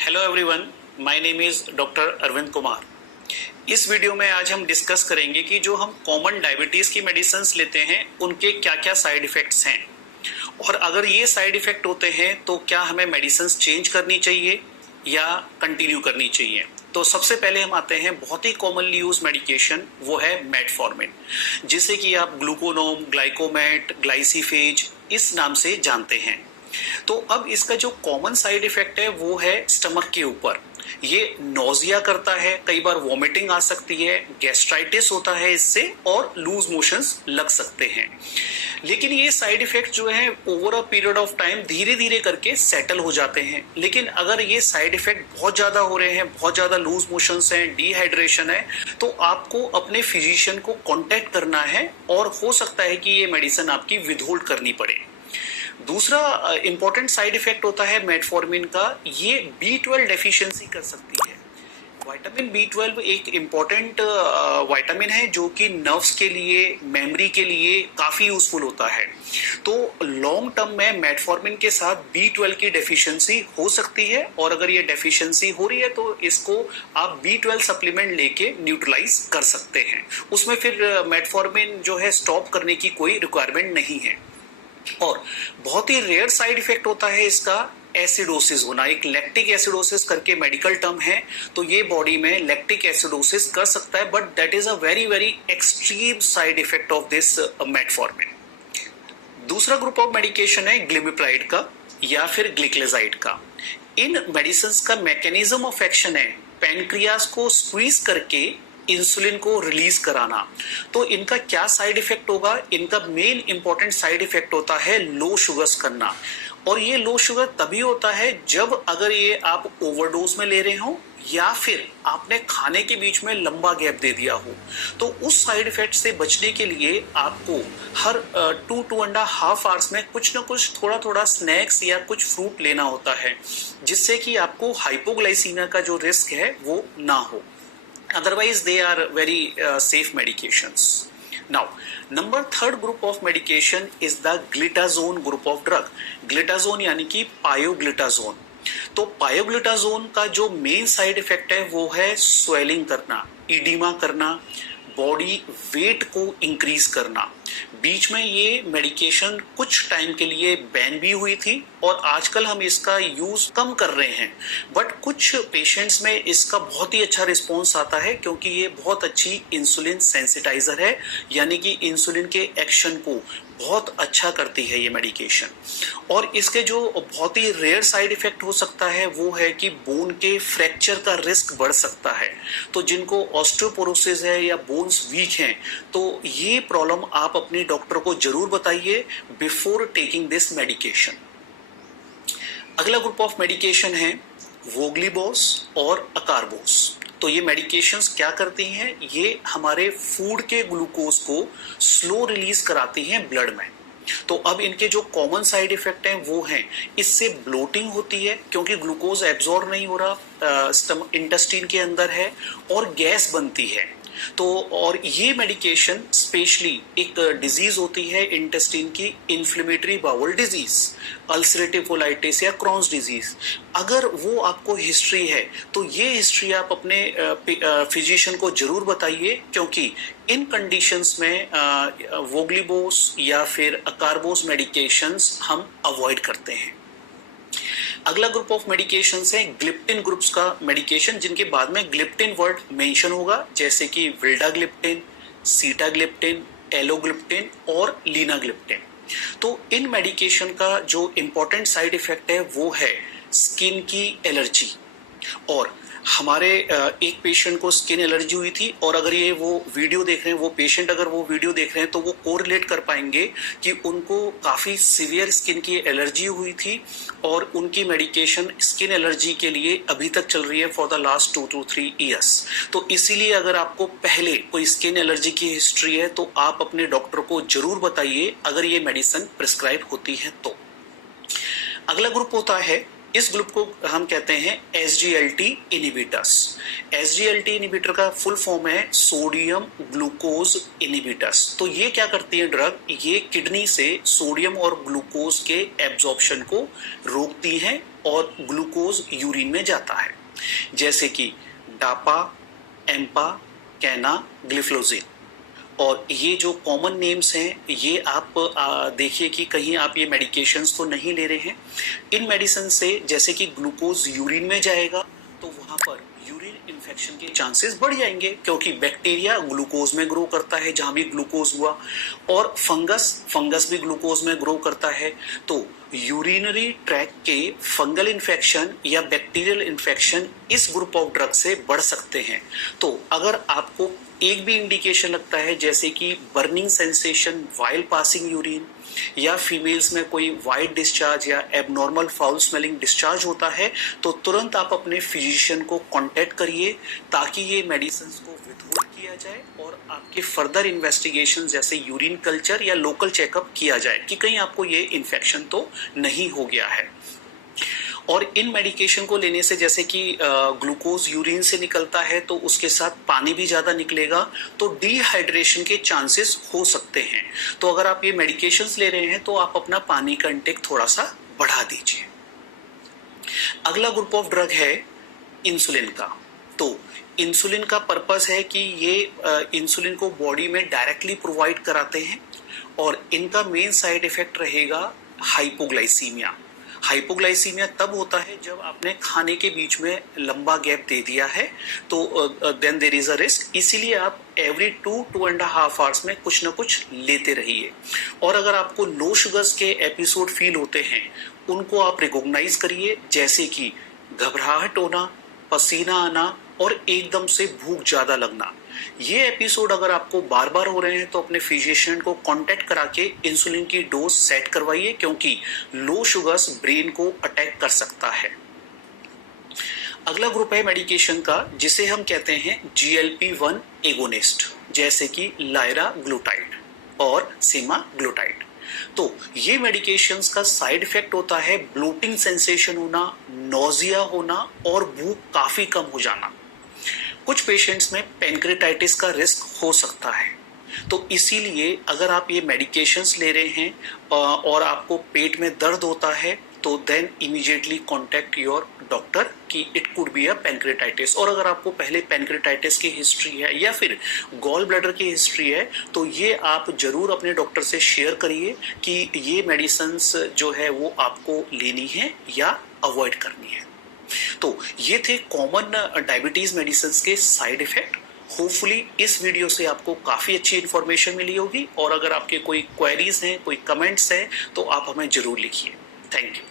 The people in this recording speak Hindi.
Hello everyone, my name is doctor Arvind Kumar. इस वीडियो में आज हम डिस्कस करेंगे कि जो हम कॉमन डायबिटीज़ की मेडिसिन्स लेते हैं उनके क्या क्या साइड इफ़ेक्ट्स हैं, और अगर ये साइड इफ़ेक्ट होते हैं तो क्या हमें मेडिसिन्स चेंज करनी चाहिए या कंटिन्यू करनी चाहिए। तो सबसे पहले हम आते हैं बहुत ही कॉमनली यूज मेडिकेशन, वो है मेटफॉर्मिन, जिसे कि आप ग्लूकोनोम, ग्लाइकोमेट, ग्लाइसिफेज इस नाम से जानते हैं। तो अब इसका जो कॉमन साइड इफेक्ट है वो है स्टमक के ऊपर। ये नोजिया करता है, कई बार वॉमिटिंग आ सकती है, गैस्ट्राइटिस होता है इससे, और लूज मोशंस लग सकते हैं। लेकिन ये साइड इफेक्ट जो है over a period of time धीरे धीरे करके सेटल हो जाते हैं। लेकिन अगर ये साइड इफेक्ट बहुत ज्यादा हो रहे हैं, बहुत ज्यादा लूज मोशंस हैं, डिहाइड्रेशन है, तो आपको अपने फिजिशियन को कांटेक्ट करना है और हो सकता है कि ये मेडिसिन आपकी विदहोल्ड करनी पड़े। दूसरा इंपॉर्टेंट साइड इफेक्ट होता है मेटफॉर्मिन का, ये B12 डेफिशिएंसी कर सकती है। विटामिन B12 एक इम्पॉर्टेंट विटामिन है जो कि नर्व्स के लिए, मेमोरी के लिए काफ़ी यूजफुल होता है। तो लॉन्ग टर्म में मेटफॉर्मिन के साथ B12 की डेफिशिएंसी हो सकती है, और अगर ये डेफिशिएंसी हो रही है तो इसको आप B12 सप्लीमेंट लेके न्यूट्रलाइज कर सकते हैं। उसमें फिर मेटफॉर्मिन जो है स्टॉप करने की कोई रिक्वायरमेंट नहीं है। और बहुत ही रेयर साइड इफेक्ट होता है इसका एसिडोसिस होना। एक लैक्टिक एसिडोसिस करके मेडिकल टर्म है, तो ये बॉडी में लैक्टिक एसिडोसिस कर सकता है, but that is a very very extreme side effect of this metformin. दूसरा ग्रुप ऑफ मेडिकेशन है ग्लिमिप्राइड का या फिर ग्लिक्लेजाइड का। इन मेडिसिन का मैकेनिज्म ऑफ एक्शन है पैनक्रियाज को स्क्वीज करके इंसुलिन को रिलीज कराना। तो इनका क्या साइड इफेक्ट होगा? इनका मेन इंपॉर्टेंट साइड इफेक्ट होता है लो शुगर्स करना, और ये लो शुगर तभी होता है जब अगर ये आप ओवरडोज में ले रहे हो या फिर आपने खाने के बीच में लंबा गैप दे दिया हो। तो उस साइड इफेक्ट से बचने के लिए आपको हर 2-2.5 आवर्स में कुछ ना कुछ थोड़ा थोड़ा स्नैक्स या कुछ फ्रूट लेना होता है, जिससे कि आपको हाइपोग्लाइसीमिया का जो रिस्क है वो ना हो। Otherwise, they are very safe medications. Now, third group of medication is the glitazone group of drug. Glitazone यानी कि पायोग्लिटाजोन। तो पायोग्लिटाजोन का जो मेन साइड इफेक्ट है वो है स्वेलिंग करना, इडिमा करना, बॉडी वेट को इंक्रीज करना। बीच में ये मेडिकेशन कुछ टाइम के लिए बैन भी हुई थी और आजकल हम इसका यूज कम कर रहे हैं, बट कुछ पेशेंट्स में इसका बहुत ही अच्छा रिस्पॉन्स आता है क्योंकि ये बहुत अच्छी इंसुलिन सेंसिटाइजर है, यानी कि इंसुलिन के एक्शन को बहुत अच्छा करती है ये मेडिकेशन। और इसके जो बहुत ही रेयर साइड इफेक्ट हो सकता है वो है कि बोन के फ्रैक्चर का रिस्क बढ़ सकता है। तो जिनको ऑस्टियोपोरोसिस है या बोन्स वीक हैं, तो ये प्रॉब्लम आप अपने डॉक्टर को जरूर बताइए बिफोर टेकिंग दिस मेडिकेशन। अगला ग्रुप ऑफ मेडिकेशन है वोग्लीबॉस और अकारबोस। तो ये मेडिकेशंस क्या करती हैं? ये हमारे फूड के ग्लूकोज को स्लो रिलीज कराती हैं ब्लड में। तो अब इनके जो कॉमन साइड इफेक्ट हैं वो हैं, इससे ब्लोटिंग होती है क्योंकि ग्लूकोज एब्जॉर्ब नहीं हो रहा, इंटेस्टाइन के अंदर है, और गैस बनती है। तो और ये मेडिकेशन स्पेशली एक डिजीज होती है इंटेस्टाइन की, inflammatory bowel disease, ulcerative colitis या क्रॉन्स डिजीज। अगर वो आपको हिस्ट्री है तो ये हिस्ट्री आप अपने फिजिशियन को जरूर बताइए, क्योंकि इन कंडीशंस में वोग्लीबोस या फिर अकारबोस मेडिकेशंस हम अवॉइड करते हैं। अगला ग्रुप ऑफ मेडिकेशंस है ग्लिप्टिन ग्रुप्स का मेडिकेशन, जिनके बाद में ग्लिप्टिन वर्ड मेंशन होगा, जैसे कि विल्डाग्लिप्टिन, सीटाग्लिप्टिन, एलोग्लिप्टिन और लीनाग्लिप्टिन। तो इन मेडिकेशन का जो इंपॉर्टेंट साइड इफेक्ट है वो है स्किन की एलर्जी। और हमारे एक पेशेंट को स्किन एलर्जी हुई थी, और अगर ये वो वीडियो देख रहे हैं, वो पेशेंट अगर वो वीडियो देख रहे हैं तो वो कोरिलेट कर पाएंगे कि उनको काफ़ी सीवियर स्किन की एलर्जी हुई थी, और उनकी मेडिकेशन स्किन एलर्जी के लिए अभी तक चल रही है for the last 2 to 3 years। तो इसीलिए अगर आपको पहले कोई स्किन एलर्जी की हिस्ट्री है तो आप अपने डॉक्टर को जरूर बताइए अगर ये मेडिसिन प्रिस्क्राइब होती है तो। अगला ग्रुप होता है, इस ग्रुप को हम कहते हैं SGLT इनहिबिटर्स। SGLT इनहिबिटर का फुल फॉर्म है सोडियम ग्लूकोज इनहिबिटर्स। तो ये क्या करती है ड्रग, ये किडनी से सोडियम और ग्लूकोज के एब्जॉर्प्शन को रोकती हैं और ग्लूकोज यूरिन में जाता है, जैसे कि डापा, एम्पा, कैना, ग्लिफ्लोजिन। और ये जो कॉमन नेम्स हैं ये आप देखिए कि कहीं आप ये मेडिकेशंस तो नहीं ले रहे हैं। इन मेडिसिन से जैसे कि ग्लूकोज यूरिन में जाएगा तो वहां पर यूरिन इन्फेक्शन के चांसेस बढ़ जाएंगे, क्योंकि बैक्टीरिया ग्लूकोज में ग्रो करता है जहां भी ग्लूकोज हुआ, और फंगस भी ग्लूकोज में ग्रो करता है। तो यूरिनरी ट्रैक के फंगल इन्फेक्शन या बैक्टीरियल इन्फेक्शन इस ग्रुप ऑफ ड्रग से बढ़ सकते हैं। तो अगर आपको एक भी इंडिकेशन लगता है जैसे कि burning sensation while passing urine, या फीमेल्स में कोई वाइट डिस्चार्ज या एबनॉर्मल फाउल स्मेलिंग डिस्चार्ज होता है, तो तुरंत आप अपने फिजिशियन को कांटेक्ट करिए ताकि ये मेडिसिन को विथहोल्ड किया जाए और आपके फर्दर इन्वेस्टिगेशन जैसे यूरिन कल्चर या लोकल चेकअप किया जाए कि कहीं आपको ये इन्फेक्शन तो नहीं हो गया है। और इन मेडिकेशन को लेने से जैसे कि ग्लूकोज यूरिन से निकलता है तो उसके साथ पानी भी ज्यादा निकलेगा, तो डिहाइड्रेशन के चांसेस हो सकते हैं। तो अगर आप ये मेडिकेशंस ले रहे हैं तो आप अपना पानी का इंटेक थोड़ा सा बढ़ा दीजिए। अगला ग्रुप ऑफ ड्रग है इंसुलिन का। तो इंसुलिन का पर्पस है कि ये इंसुलिन को बॉडी में डायरेक्टली प्रोवाइड कराते हैं और इनका मेन साइड इफेक्ट रहेगा हाइपोग्लाइसीमिया। हाइपोग्लाइसीमिया तब होता है जब आपने खाने के बीच में लंबा गैप दे दिया है, तो then there is a risk. इसीलिए आप एवरी 2-2.5 आवर्स में कुछ ना कुछ लेते रहिए। और अगर आपको लो शुगर्स के एपिसोड फील होते हैं उनको आप रिकॉग्नाइज करिए, जैसे कि घबराहट होना, पसीना आना और एकदम से भूख ज्यादा लगना। ये एपिसोड अगर आपको बार बार हो रहे हैं तो अपने फिजिशियन को कांटेक्ट करा के इंसुलिन की डोज सेट करवाइए, क्योंकि लो शुगर्स ब्रेन को अटैक कर सकता है। अगला ग्रुप है मेडिकेशन का जिसे हम कहते हैं GLP-1 एगोनिस्ट, जैसे कि लायराग्लुटाइड और सेमाग्लुटाइड। तो ये मेडिकेशंस का साइड इफेक्ट होता है ब्लोटिंग सेंसेशन होना, नोजिया होना और भूख काफी कम हो जाना। कुछ पेशेंट्स में पैंक्रेटाइटिस का रिस्क हो सकता है। तो इसीलिए अगर आप ये मेडिकेशंस ले रहे हैं और आपको पेट में दर्द होता है तो then immediately contact your doctor कि it could be a pancreatitis. और अगर आपको पहले पैंक्रेटाइटिस की हिस्ट्री है या फिर गॉल ब्लैडर की हिस्ट्री है तो ये आप जरूर अपने डॉक्टर से शेयर करिए कि ये मेडिसिन्स जो है वो आपको लेनी है या अवॉइड करनी है। तो ये थे कॉमन डायबिटीज मेडिसिन के साइड इफेक्ट। होपफुली इस वीडियो से आपको काफी अच्छी इंफॉर्मेशन मिली होगी, और अगर आपके कोई क्वेरीज हैं, कोई कमेंट्स हैं तो आप हमें जरूर लिखिए। Thank you.